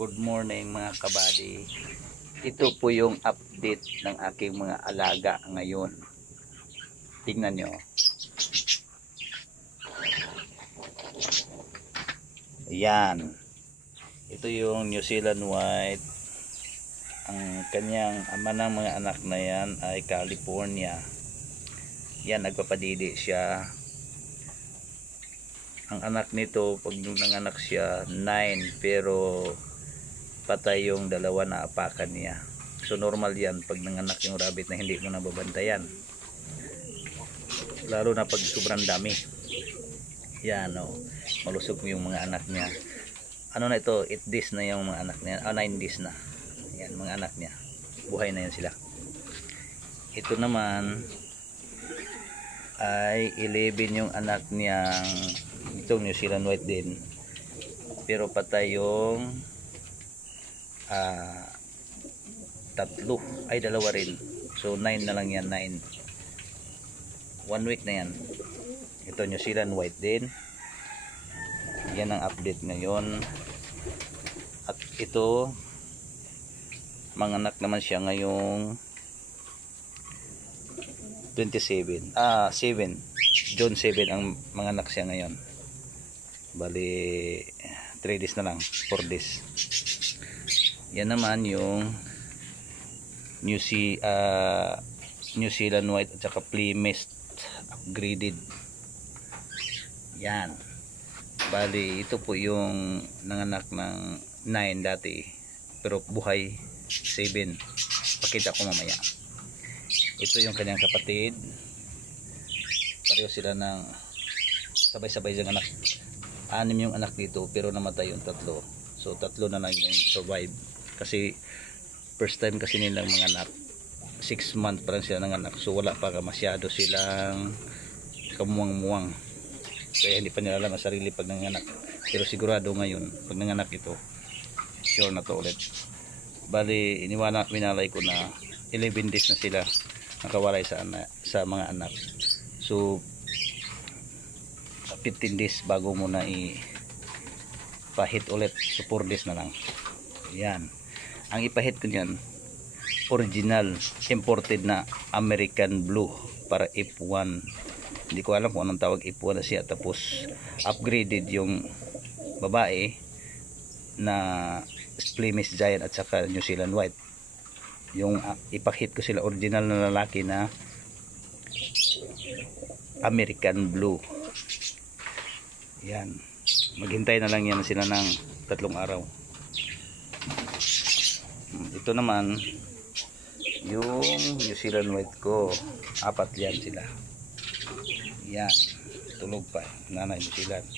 Good morning mga kabady. Ito po yung update ng aking mga alaga ngayon. Tingnan nyo. Ayan. Ito yung New Zealand White. Ang kanyang ama ng mga anak na yan ay California. Yan, nagpapadidi siya. Ang anak nito, pag nanganak siya, 9, pero patay yung dalawa na apakan niya. So normal yan pag nanganak yung rabbit na hindi mo nababantayan, lalo na pag sobrang dami. Yan o, malusog yung mga anak niya. Ano na ito, 8 days na yung mga anak niya, 9 days na. Yan, mga anak niya, buhay na yan sila. Ito naman ay 11 yung anak niyang itong New Zealand White din, pero patay yung tatlo, ay dalawa rin. So 9 na lang yan, 9. 1 week na yan. Ito New Zealand White din. Yan ang update ngayon. At ito, manganak naman siya ngayong 7 June 7 ang manganak siya ngayon. Bali 3 days na lang, 4 days. Yan naman yung New Zealand White at saka Plymouth upgraded. Yan. Bali ito po yung nanganak ng 9 dati, pero buhay 7. Pakita ko mamaya. Ito yung kanyang kapatid. Pareho sila ng sabay-sabay yung anak. 6 yung anak dito, pero namatay yung 3. So 3 na lang yung survive. Kasi first time kasi nilang mga anak, 6 months pa lang sila ng anak. So wala pa masyado silang kamuwang-muwang. Kaya hindi pa nila alam ang sarili pag nanganak. Pero sigurado ngayon, pag nanganak ito, sure na to ulit. Bali, winalay ko na 11 days na sila nakawalay sa mga anak. So 15 days bago mo na ipahit ulit. So 4 days na lang. Yan. Ang ipahit ko niyan, original imported na American Blue para F1. Hindi ko alam kung anong tawag, F1 na siya. Tapos upgraded yung babae na Plymouth Giant at saka New Zealand White. Yung ipahit ko sila original na lalaki na American Blue. Yan. Maghintay na lang yan sila ng 3 araw. Ito naman yung New Zealand White ko, 4 yan sila. Yan, tulog pa, nanay New Zealand.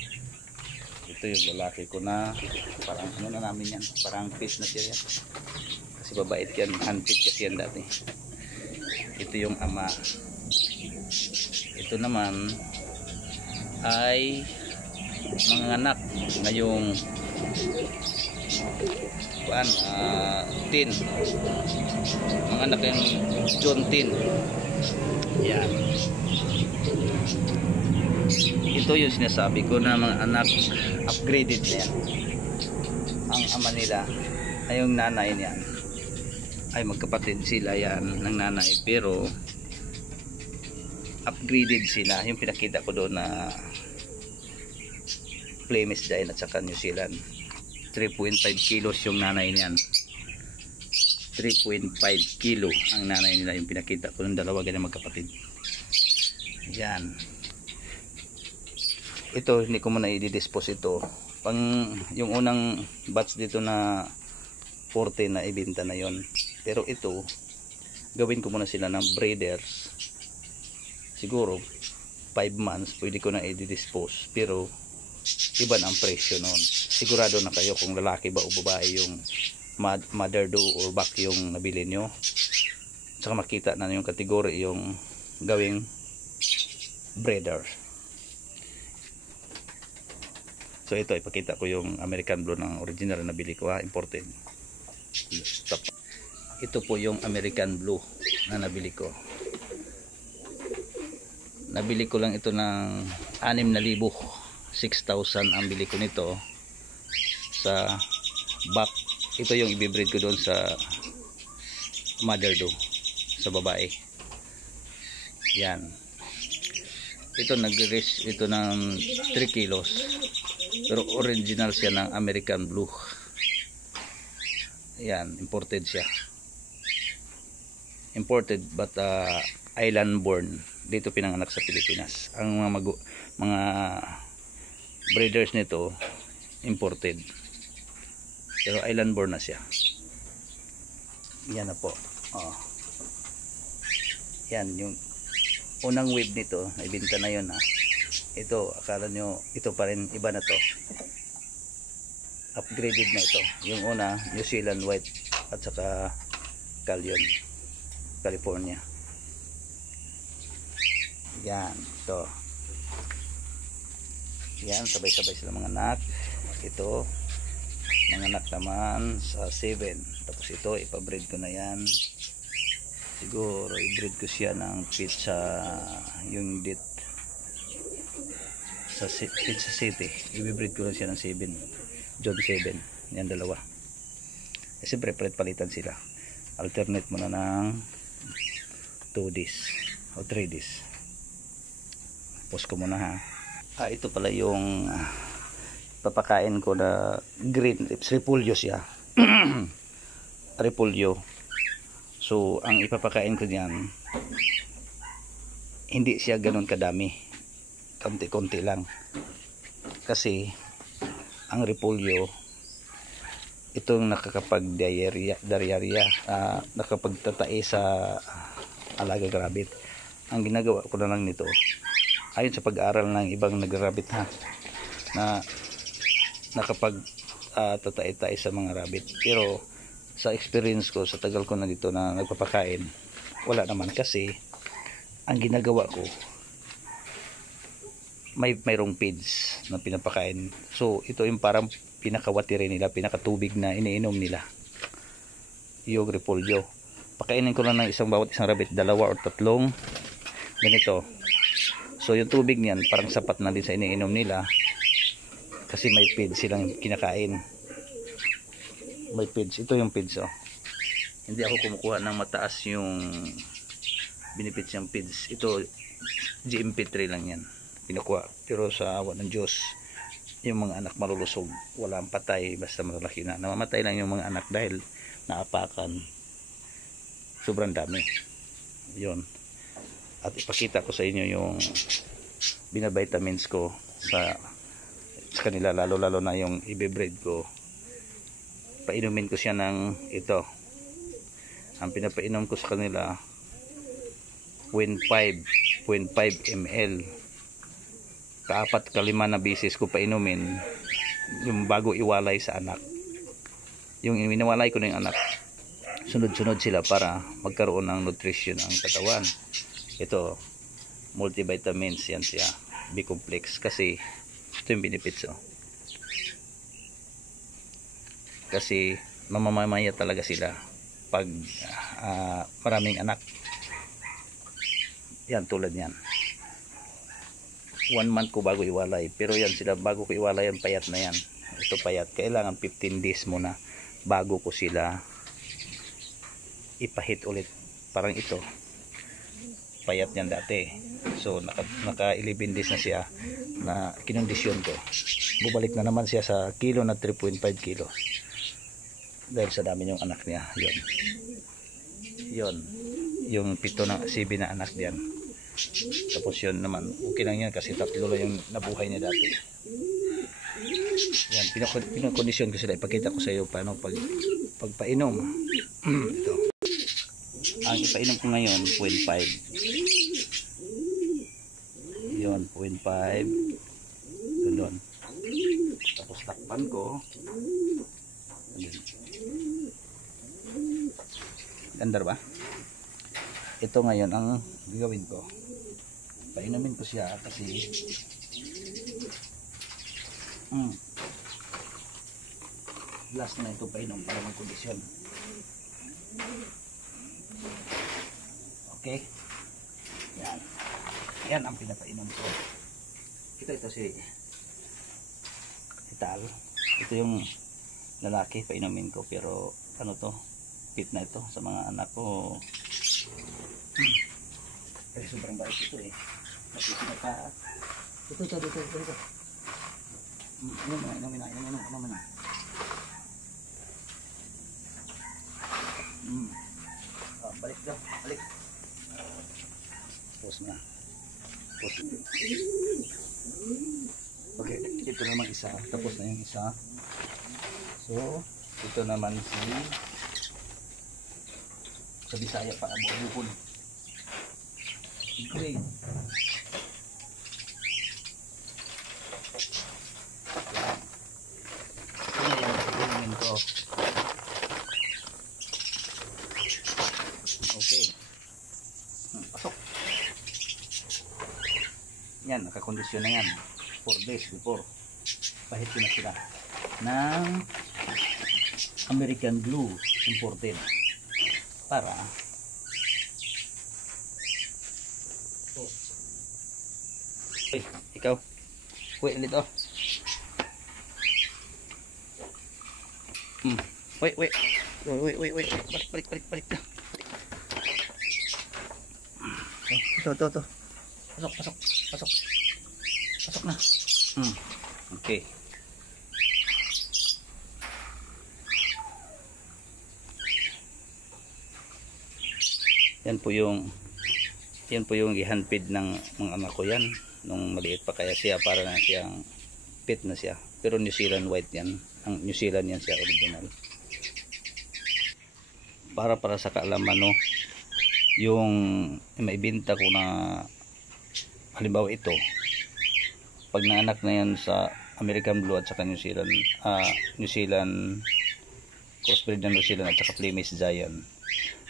Ito yung lalaki ko na parang ano na namin yan, parang fish na siya yan. Kasi babait yan, handpid kasi yan dati. Ito yung ama. Ito naman ay mga anak ngayong 10, mga anak yung June 10. Yan. Ito yung sinasabi ko na mga anak upgraded na yan. Ang ama nila ay yung nanay niyan ay magkapatid sila yan ng nanay, pero upgraded sila. Yung pinakita ko doon na Plymouth Giant at saka New Zealand, 3.5 kilos yung nanay niyan. 3.5 kilo ang nanay nila, yung pinakita ko ng dalawa ganyan magkapatid. Yan. Ito hindi ko muna i-dispose ito. Yung unang batch dito na 40 na ibenta na yon. Pero ito gawin ko muna sila ng breeders. Siguro 5 months pwede ko na i-dispose, pero iba na ang presyo noon. Sigurado na kayo kung lalaki ba o babae yung mother do or back yung nabili nyo. Saka makita na yung kategory yung gawing breeder. So ito, ipakita ko yung American Blue ng original na nabili ko, imported. Stop. Ito po yung American Blue na nabili ko. Nabili ko lang ito ng 6,000. 6,000 ang bili ko nito sa back ito yung ibibreed ko doon sa mother do, sa babae. Yan. Ito nag-release ito ng 3 kilos. Pero original siya ng American Blue. Yan, imported siya. Imported but island born. Dito pinanganak sa Pilipinas. Ang mga breeders nito imported. Pero island born na siya. Yan na po. Oh. Yan yung unang wave nito, ibenta na yun ha. Ito, akala nyo ito pa rin, iba na to. Upgraded na ito. Yung una, New Zealand White at saka Callion, California. Yan, ito. Yan, sabay-sabay sila mga anak. Ito, mga anak naman sa 7. Tapos ito, ipabreed ko na yan. Siguro i-breed ko siya ng pizza, yung dit sa Pizza City. I-breed ko na siya ng 7, John 7. Yan, dalawa. Eh, siyempre palitan sila. Alternate muna ng 2 days o 3 days. Post ko muna ha. Ito pala yung papakain ko na green repolyo siya. Repolyo. So ang ipapakain ko diyan, hindi siya ganoon kadami, konti-konti lang, kasi ang repolyo itong nakakapag-diarrhea, nakapagtatae sa alagang rabbit. Ang ginagawa ko na lang nito, ayon sa pag-aaral ng ibang nagrabbit ha, na nakapag tatae-tae sa mga rabbit. Pero sa experience ko, sa tagal ko na dito na nagpapakain, wala naman, kasi ang ginagawa ko, mayroong feeds na pinapakain. So ito yung parang pinakawatiri nila, pinakatubig na iniinom nila, yung repolyo. Pakainin ko lang ng bawat isang rabbit, 2 or 3 ganito. So yung tubig niyan parang sapat na din sa iniinom nila, kasi may feeds silang kinakain. May feeds, ito yung feeds oh. Hindi ako kumukuha ng mataas yung benefits yung feeds. Ito GMP3 lang yan pinukuha. Pero sa awa ng Diyos, yung mga anak malulusog, walang patay, basta malaki na. Namamatay lang yung mga anak dahil naapakan. Sobrang dami yun. At ipakita ko sa inyo yung binavitamins ko sa kanila, lalo na yung i-breed ko. Painumin ko siya ng ito. Ang pinapainom ko sa kanila 0.5 ml. Kaapat kalima na bisis ko painumin yung bago iwalay sa anak. Yung iniwalay ko na yung anak, sunod-sunod sila para magkaroon ng nutrition ang katawan. Ito, multivitamins yan siya, B-complex, kasi ito yung benefits oh. Kasi mamamaya talaga sila pag maraming anak. Yan, tulad yan, 1 month ko bago iwalay. Pero yan sila, bago ko iwalay, yan payat na yan. Ito payat, kailangan 15 days muna bago ko sila ipahit ulit. Parang ito, payat yan dati. So naka 11 days na siya na kinondisyon ko. Bubalik na naman siya sa kilo na 3.5 kilo. Dahil sa dami yung anak niya. Yun yung 7 na anak diyan. Tapos yun naman, okay lang yan kasi 3 lang yung nabuhay niya dati. Yan, pinakondisyon ko sila. Ipakita ko sa iyo paano pagpainom. Ito, ang ipainom ko ngayon 0.5. Yun, 0.5 doon. Tapos takpan ko. Ganda ba? Ito ngayon ang gagawin ko, painumin ko siya kasi last na ito painom para magkondisyon. Okay, yan ang pinapainom ko. Ito si Ital. Ito yung lalaki painumin ko, pero ano to, fit na ito sa mga anak ko. Kasi sobrang bait ito eh. Nakikita pa. Ito. Inumin na. Balik daw, balik. Pause na. Okay, ito naman isa. Tapos na yung isa. So, ito naman sa Bisaya pa, bukol. Grade. Ito ko. Okay. Pasok. Yan, nakakondisyon na yan. 4 days before. Pahit ko na sila ng American Blue imported. Para ikaw wait ulit oh. Wait balik na. Ito pasok na. Okay. Yan po yung ihandpid ng mga anak ko yan nung maliit pa, kaya siya para na siyang pit na siya, pero New Zealand white yan, ang New Zealand yan siya original. Para sa kaalaman no, yung maibenta ko na halimbawa ito, pag naanak na yan sa American Blue at saka New Zealand crossbreed ng New Zealand at saka Flemish Giant,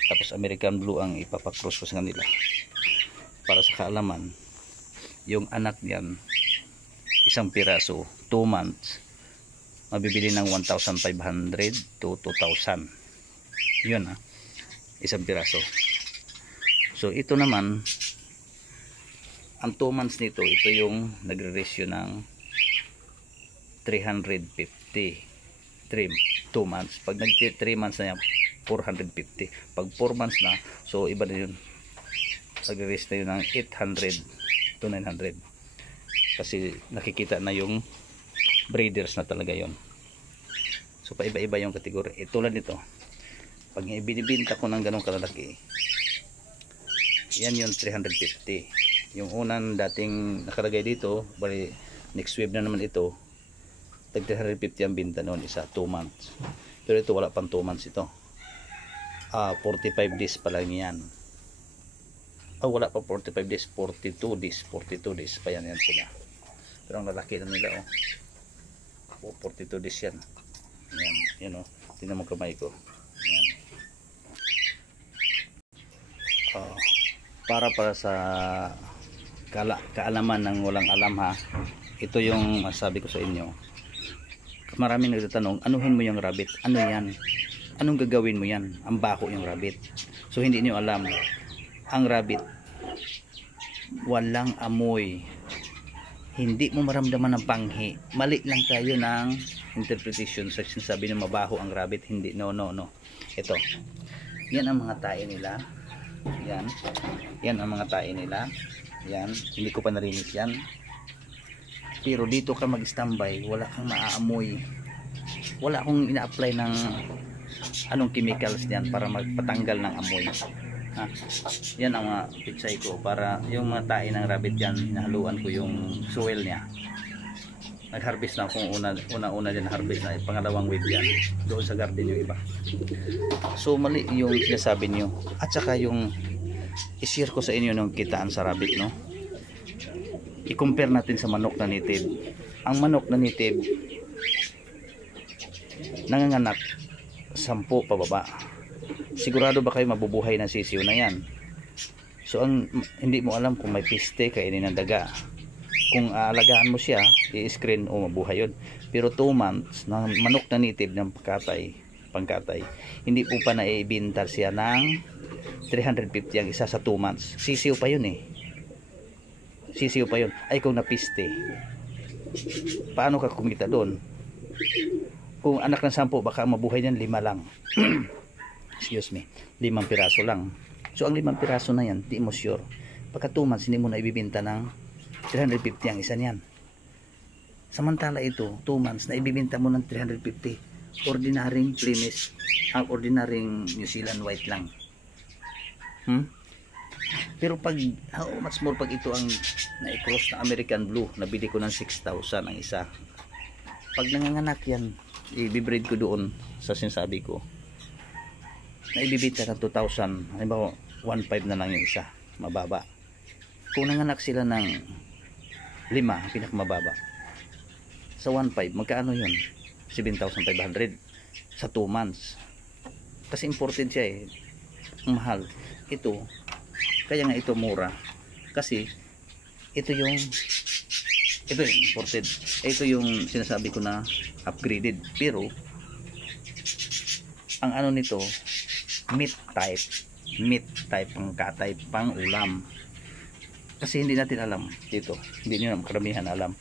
tapos American Blue ang ipapakross ko sa kanila. Para sa kaalaman, yung anak niyan, isang piraso 2 months mabibili ng 1,500 to 2,000. Yun isang piraso. So ito naman, ang 2 months nito, ito yung nagre-ratio ng 350 2 months. Pag nag 3 months na yan, 450. Pag 4 months na, so iba na yun, nagre-ratio na yun ng 800 to 900, kasi nakikita na yung breeders na talaga yon. So paiba-iba yung kategorya. Tulad nito, pag ibinibinta ko ng ganong kalalaki, yan yung 350. Yung unang dating nakalagay dito, bali next wave na naman ito, tag 350 ang binta noon, isa 2 months. Pero ito wala pang 2 months ito. 45 days pa lang yan. Wala pa 45 days, 42 days pa yan sila. Pero ang lalaki na nila 42 days yan. Yan tingnan mo kamay ko. Yan. Para sa kaalaman ng walang alam ito yung masabi ko sa inyo. Maraming nagtatanong, anuhin mo yung rabbit? Ano yan? Anong gagawin mo yan? Ang bako yung rabbit. So hindi niyo alam, ang rabbit walang amoy, hindi mo maramdaman ng panghi. Mali lang tayo ng interpretation sa sinasabi na mabaho ang rabbit. Hindi, no. Ito, yan ang mga tae nila. Yan ang mga tae nila. Yan, hindi ko pa narinig yan. Pero dito ka mag-standby, wala kang maaamoy. Wala akong ina-apply ng anong chemicals diyan para magpatanggal ng amoy. Yan ang mga pitsay ko, para yung mga tae ng rabbit yan, hinahaluan ko yung soil niya. Nag-harvest na akong una din harvest na, pangalawang wave yan doon sa garden yung iba. So mali yung sinasabi nyo, at saka yung i-share ko sa inyo ng kitaan sa rabbit, no? I-compare natin sa manok na native. Ang manok na native nanganganak 10 pababa. Sigurado ba kayo mabubuhay ng sisiw na yan? So hindi mo alam kung may piste, kainin ng daga. Kung aalagaan mo siya, i-screen o mabuhay yun. Pero 2 months na manok na native ng pangkatay, hindi po pa naibintar siya ng 350 ang isa sa 2 months. Sisiw pa yun Sisiw pa yun. Ay kung napiste, paano ka kumita doon? Kung anak ng 10, baka mabuhay niyan 5 lang. Excuse me, 5 piraso lang. So ang 5 piraso na yan, di mo sure. Pagka 2 months, hindi mo na ibibenta ng 350 ang isa niyan. Samantala ito, 2 months na ibibenta mo ng 350. Ordinaryong Flemish, ang ordinaryong New Zealand white lang. Pero pag, how much more pag ito ang na-cross na American Blue, nabili ko ng 6,000 ang isa. Pag nanganganak yan, i-breed ko doon sa sinasabi ko, na ibibenta ng 2,000, halimbawa 1,500 na lang yung isa, mababa. Kung nanganak sila ng 5, pinakamababa, sa 1,500, magkaano yun? 7,500 sa 2 months. Kasi imported siya eh, mahal. Ito, kaya nga ito mura, kasi ito yung imported, ito yung sinasabi ko na upgraded. Pero ang ano nito, meat type ang ka-type, pang ulam. Kasi hindi natin alam dito, hindi nyo karamihan alam.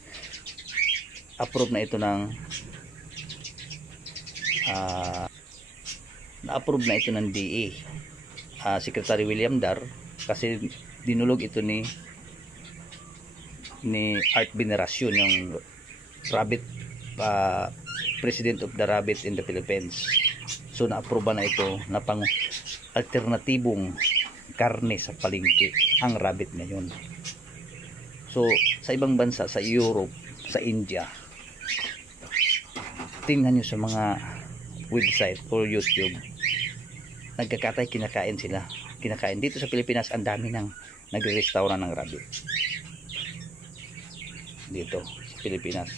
Approve na ito ng na-approve na ito ng DA, Secretary William Dar, kasi dinulog ito ni Art Veneracion, yung rabbit, President of the Rabbit in the Philippines. So na-approve na ito na pang alternatibong karne sa palengke ang rabbit ngayon. So sa ibang bansa, sa Europe, sa India, tingnan nyo sa mga website or YouTube, nagkakatay, kinakain sila. Kinakain. Dito sa Pilipinas, ang dami nang nagre-restaurant ng rabbit dito sa Pilipinas.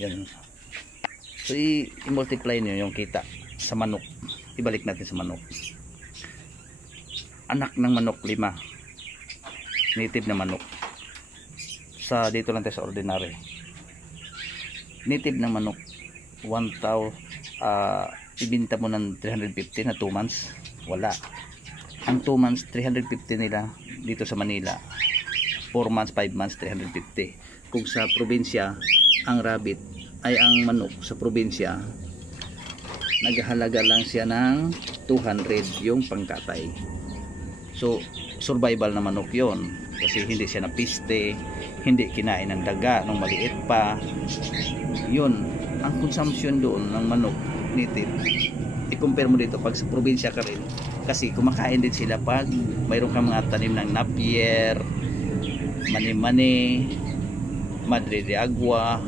Yan. So i-multiply nyo yung kita sa manok. Ibalik natin sa manok. Anak ng manok 5, native na manok. Sa dito lang tayo sa ordinary, native na manok 1,000, ibinta mo ng 350 na 2 months, wala. Ang 2 months 350 nila dito sa Manila, 4 months 5 months 350. Kung sa probinsya ang rabbit ay ang manok sa probinsya, naghahalaga lang siya ng 200 yung pangkatay. So survival na manok yon, kasi hindi siya napiste, hindi kinain ng daga nung maliit pa. Yun ang consumption doon ng manok native. I-compare mo dito pag sa probinsya ka rin, kasi kumakain din sila pag mayroon kang mga tanim ng Napier, Mani-Mani, Madre de Agua,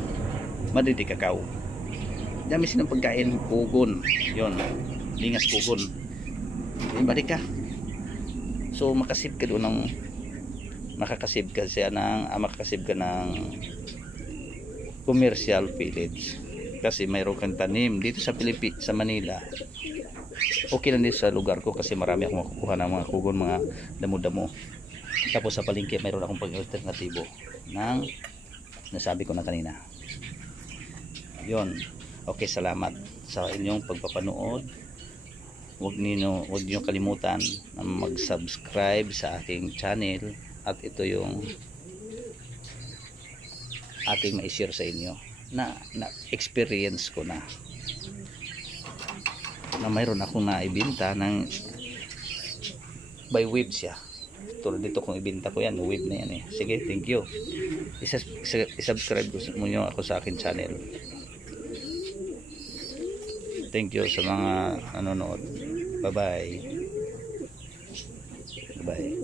Madre de Cacao. Dami silang pagkain. Pugon, yun, lingas pugon, balik ka. So makasib ka doon ng makakasib ka ng commercial village, kasi mayroon kang tanim dito sa sa Manila. Okay lang din sa lugar ko, kasi marami akong makukuha ng mga kugon, mga damo-damo. Tapos sa palengke mayroon akong pag-alternatibo ng nasabi ko na kanina. Yon. Okay, salamat sa inyong pagpapanood. Huwag niyo kalimutan na mag-subscribe sa aking channel, at ito yung ating ma-share sa inyo na experience ko na mayroon akong naibenta ng by web siya. Tulad dito kung ibenta ko yan, web na yan eh. Sige, thank you. I-subscribe mo nyo ako sa akin channel. Thank you sa mga nanonood. Bye bye. Bye bye.